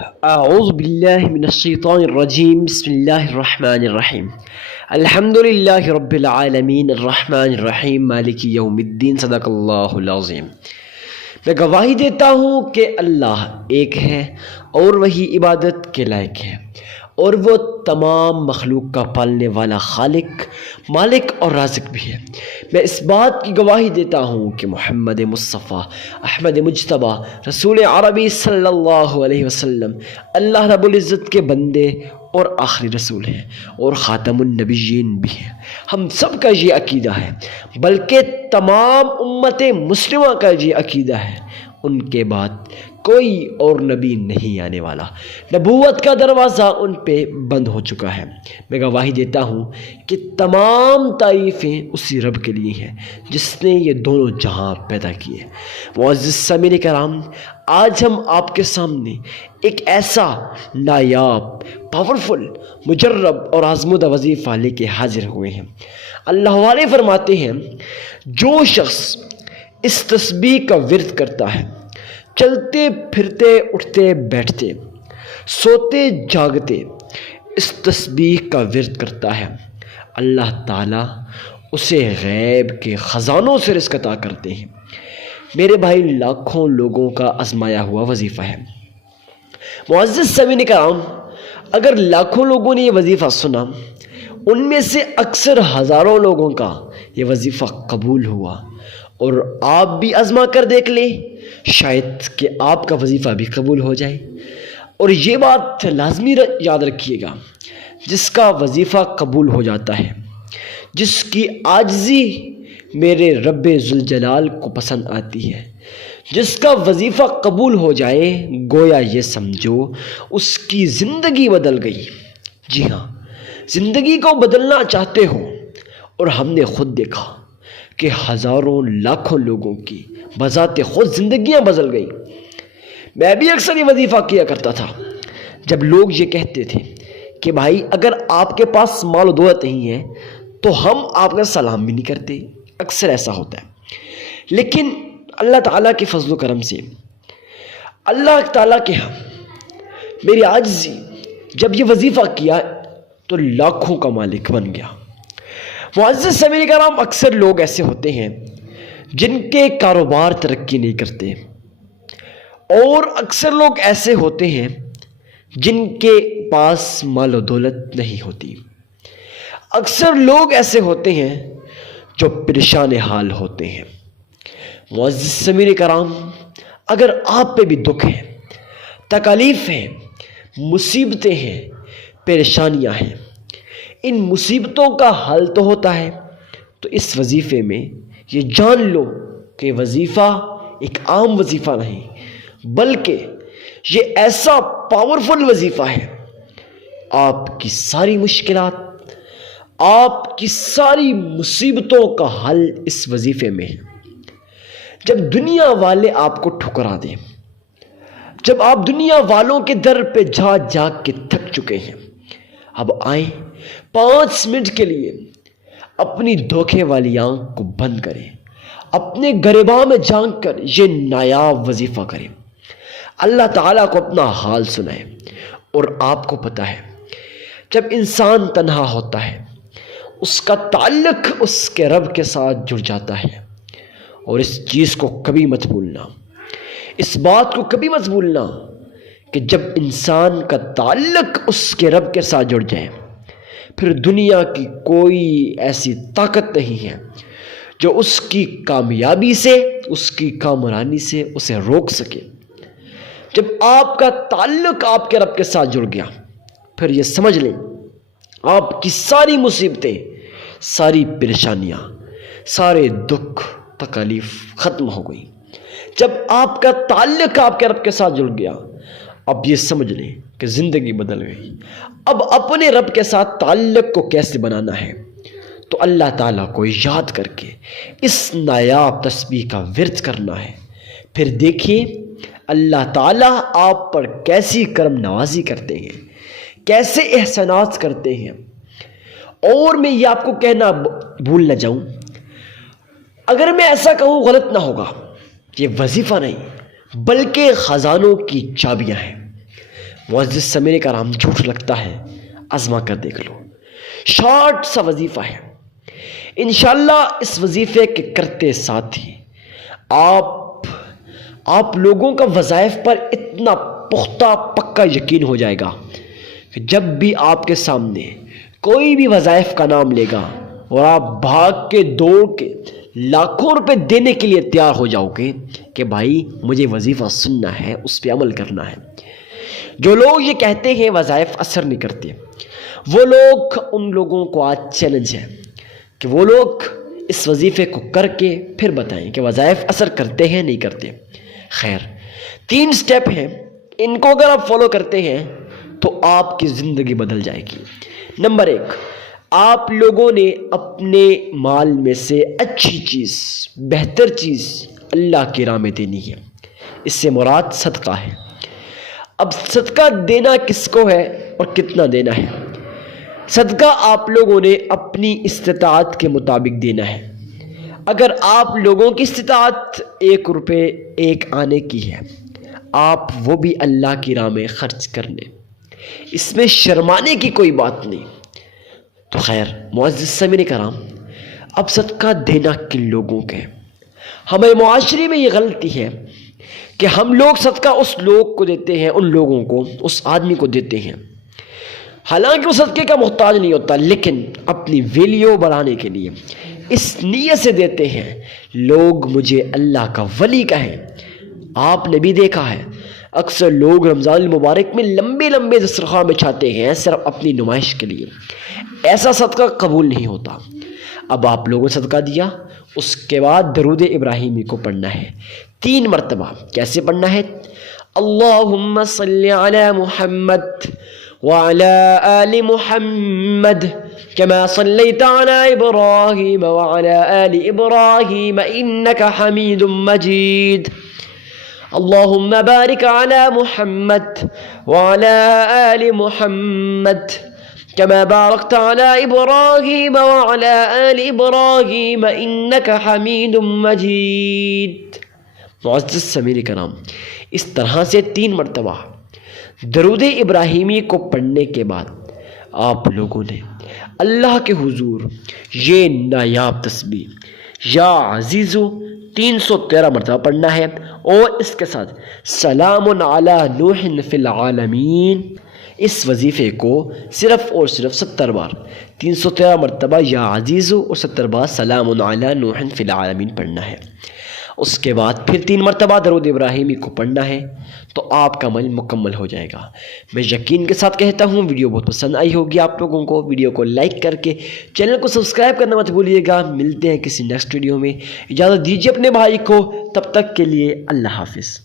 أعوذ بالله من الشيطان الرجيم بسم الله الرحمن الرحیم الحمد للہ رب العالمین الرحمن الرحیم مالک یوم الدین صدق اللہ العظیم۔ میں گواہی دیتا ہوں کہ اللہ ایک ہے اور وہی عبادت کے لائق ہے، اور وہ تمام مخلوق کا پالنے والا خالق، مالک اور رازق بھی ہے۔ میں اس بات کی گواہی دیتا ہوں کہ محمد مصطفیٰ احمد مجتبیٰ رسول عربی صلی اللہ علیہ وسلم اللہ رب العزت کے بندے اور آخری رسول ہیں اور خاتم النبیین بھی ہیں۔ ہم سب کا یہ عقیدہ ہے، بلکہ تمام امت مسلمہ کا یہ عقیدہ ہے، ان کے بعد کوئی اور نبی نہیں آنے والا، نبوت کا دروازہ ان پہ بند ہو چکا ہے۔ میں گواہی دیتا ہوں کہ تمام تعریفیں اسی رب کے لیے ہیں جس نے یہ دونوں جہاں پیدا کیے۔ معزز سامعین کرام، آج ہم آپ کے سامنے ایک ایسا نایاب، پاورفل، مجرب اور آزمودہ وظیفہ لے کے حاضر ہوئے ہیں۔ اللہ والے فرماتے ہیں، جو شخص اس تسبیح کا ورد کرتا ہے، چلتے پھرتے اٹھتے بیٹھتے سوتے جاگتے اس تسبیح کا ورد کرتا ہے، اللہ تعالیٰ اسے غیب کے خزانوں سے رزق عطا کرتے ہیں۔ میرے بھائی، لاکھوں لوگوں کا آزمایا ہوا وظیفہ ہے۔ معزز سامعین کرام، اگر لاکھوں لوگوں نے یہ وظیفہ سنا، ان میں سے اکثر ہزاروں لوگوں کا یہ وظیفہ قبول ہوا، اور آپ بھی آزما کر دیکھ لیں، شاید کہ آپ کا وظیفہ بھی قبول ہو جائے۔ اور یہ بات لازمی یاد رکھیے گا، جس کا وظیفہ قبول ہو جاتا ہے، جس کی عاجزی میرے رب ذوالجلال کو پسند آتی ہے، جس کا وظیفہ قبول ہو جائے، گویا یہ سمجھو اس کی زندگی بدل گئی۔ جی ہاں، زندگی کو بدلنا چاہتے ہو، اور ہم نے خود دیکھا کہ ہزاروں لاکھوں لوگوں کی بذات خود زندگیاں بدل گئیں۔ میں بھی اکثر یہ وظیفہ کیا کرتا تھا، جب لوگ یہ کہتے تھے کہ بھائی اگر آپ کے پاس مال و دولت نہیں ہے تو ہم آپ کا سلام بھی نہیں کرتے۔ اکثر ایسا ہوتا ہے، لیکن اللہ تعالیٰ کے فضل و کرم سے، اللہ تعالیٰ کے ہاں میری عاجزی، جب یہ وظیفہ کیا تو لاکھوں کا مالک بن گیا۔ معزز سامعین کرام، اکثر لوگ ایسے ہوتے ہیں جن کے کاروبار ترقی نہیں کرتے، اور اکثر لوگ ایسے ہوتے ہیں جن کے پاس مال و دولت نہیں ہوتی۔ اکثر لوگ ایسے ہوتے ہیں جو پریشان حال ہوتے ہیں۔ معزز سامعین کرام، اگر آپ پہ بھی دکھ ہے، تکالیف ہیں، مصیبتیں ہیں، پریشانیاں ہیں، ان مصیبتوں کا حل تو ہوتا ہے، تو اس وظیفے میں یہ جان لو کہ وظیفہ ایک عام وظیفہ نہیں، بلکہ یہ ایسا پاورفل وظیفہ ہے۔ آپ کی ساری مشکلات، آپ کی ساری مصیبتوں کا حل اس وظیفے میں ہے۔ جب دنیا والے آپ کو ٹھکرا دیں، جب آپ دنیا والوں کے در پہ جا جا کے تھک چکے ہیں، اب آئیں 5 منٹ کے لیے اپنی دھوکے والی آنکھ کو بند کریں، اپنے گریباں میں جھانک کر یہ نایاب وظیفہ کریں، اللہ تعالیٰ کو اپنا حال سنائیں۔ اور آپ کو پتہ ہے، جب انسان تنہا ہوتا ہے، اس کا تعلق اس کے رب کے ساتھ جڑ جاتا ہے۔ اور اس چیز کو کبھی مت بھولنا، اس بات کو کبھی مت بھولنا کہ جب انسان کا تعلق اس کے رب کے ساتھ جڑ جائے، پھر دنیا کی کوئی ایسی طاقت نہیں ہے جو اس کی کامیابی سے، اس کی کامرانی سے اسے روک سکے۔ جب آپ کا تعلق آپ کے رب کے ساتھ جڑ گیا، پھر یہ سمجھ لیں آپ کی ساری مصیبتیں، ساری پریشانیاں، سارے دکھ تکالیف ختم ہو گئی۔ جب آپ کا تعلق آپ کے رب کے ساتھ جڑ گیا، اب یہ سمجھ لیں کہ زندگی بدل گئی۔ اب اپنے رب کے ساتھ تعلق کو کیسے بنانا ہے؟ تو اللہ تعالیٰ کو یاد کر کے اس نایاب تسبیح کا ورد کرنا ہے۔ پھر دیکھیے اللہ تعالیٰ آپ پر کیسی کرم نوازی کرتے ہیں، کیسے احسانات کرتے ہیں۔ اور میں یہ آپ کو کہنا بھول نہ جاؤں، اگر میں ایسا کہوں غلط نہ ہوگا، یہ وظیفہ نہیں بلکہ خزانوں کی چابیاں ہیں۔ معزز سمیع کرام، جھوٹ لگتا ہے، آزما کر دیکھ لو، شارٹ سا وظیفہ ہے۔ انشاءاللہ اس وظیفے کے کرتے ساتھ ہی آپ لوگوں کا وظائف پر اتنا پختہ پکا یقین ہو جائے گا کہ جب بھی آپ کے سامنے کوئی بھی وظائف کا نام لے گا اور آپ بھاگ کے دوڑ کے لاکھوں روپے دینے کے لیے تیار ہو جاؤ گے کہ بھائی مجھے وظیفہ سننا ہے، اس پہ عمل کرنا ہے۔ جو لوگ یہ کہتے ہیں وظائف اثر نہیں کرتے، وہ لوگ، ان لوگوں کو آج چیلنج ہے کہ وہ لوگ اس وظیفے کو کر کے پھر بتائیں کہ وظائف اثر کرتے ہیں نہیں کرتے۔ خیر، 3 سٹیپ ہیں، ان کو اگر آپ فالو کرتے ہیں تو آپ کی زندگی بدل جائے گی۔ نمبر 1، آپ لوگوں نے اپنے مال میں سے اچھی چیز، بہتر چیز اللہ کی راہ میں دینی ہے۔ اس سے مراد صدقہ ہے۔ اب صدقہ دینا کس کو ہے اور کتنا دینا ہے؟ صدقہ آپ لوگوں نے اپنی استطاعت کے مطابق دینا ہے۔ اگر آپ لوگوں کی استطاعت 1 روپے 1 آنے کی ہے، آپ وہ بھی اللہ کی راہ میں خرچ کر لیں، اس میں شرمانے کی کوئی بات نہیں۔ تو خیر معزز سامعین کرام، اب صدقہ دینا کن لوگوں کے؟ ہمارے معاشرے میں یہ غلطی ہے کہ ہم لوگ صدقہ اس لوگ کو دیتے ہیں، ان لوگوں کو، اس آدمی کو دیتے ہیں، حالانکہ وہ صدقے کا محتاج نہیں ہوتا، لیکن اپنی ویلیو بڑھانے کے لیے اس نیت سے دیتے ہیں لوگ مجھے اللہ کا ولی کہیں۔ آپ نے بھی دیکھا ہے اکثر لوگ رمضان المبارک میں لمبے لمبے دسترخوان بچھاتے ہیں صرف اپنی نمائش کے لیے، ایسا صدقہ قبول نہیں ہوتا۔ اب آپ لوگوں نے صدقہ دیا، اس کے بعد درود ابراہیمی کو پڑھنا ہے 3 مرتبہ۔ کیسے پڑھنا ہے؟ اللہم صلی علی محمد وعلى آل محمد كما صليت على إبراهيم وعلى آل إبراهيم إنك حميد مجيد اللهم بارك على محمد وعلى آل محمد كما باركت على إبراهيم وعلى آل إبراهيم إنك حميد مجيد۔ معزز سامعین کرام، اس طرح سے 3 مرتبہ درود ابراہیمی کو پڑھنے کے بعد آپ لوگوں نے اللہ کے حضور یہ نایاب تسبیح یا عزیزو 313 مرتبہ پڑھنا ہے، اور اس کے ساتھ سلام علی نوح فی العالمین، اس وظیفے کو صرف اور صرف 70 بار 313 مرتبہ یا عزیزو اور 70 بار سلام علی نوح فی العالمین پڑھنا ہے۔ اس کے بعد پھر 3 مرتبہ درود ابراہیمی کو پڑھنا ہے، تو آپ کا عمل مکمل ہو جائے گا۔ میں یقین کے ساتھ کہتا ہوں ویڈیو بہت پسند آئی ہوگی آپ لوگوں کو۔ ویڈیو کو لائک کر کے چینل کو سبسکرائب کرنا مت بھولیے گا۔ ملتے ہیں کسی نیکسٹ ویڈیو میں، اجازت دیجیے اپنے بھائی کو، تب تک کے لیے اللہ حافظ۔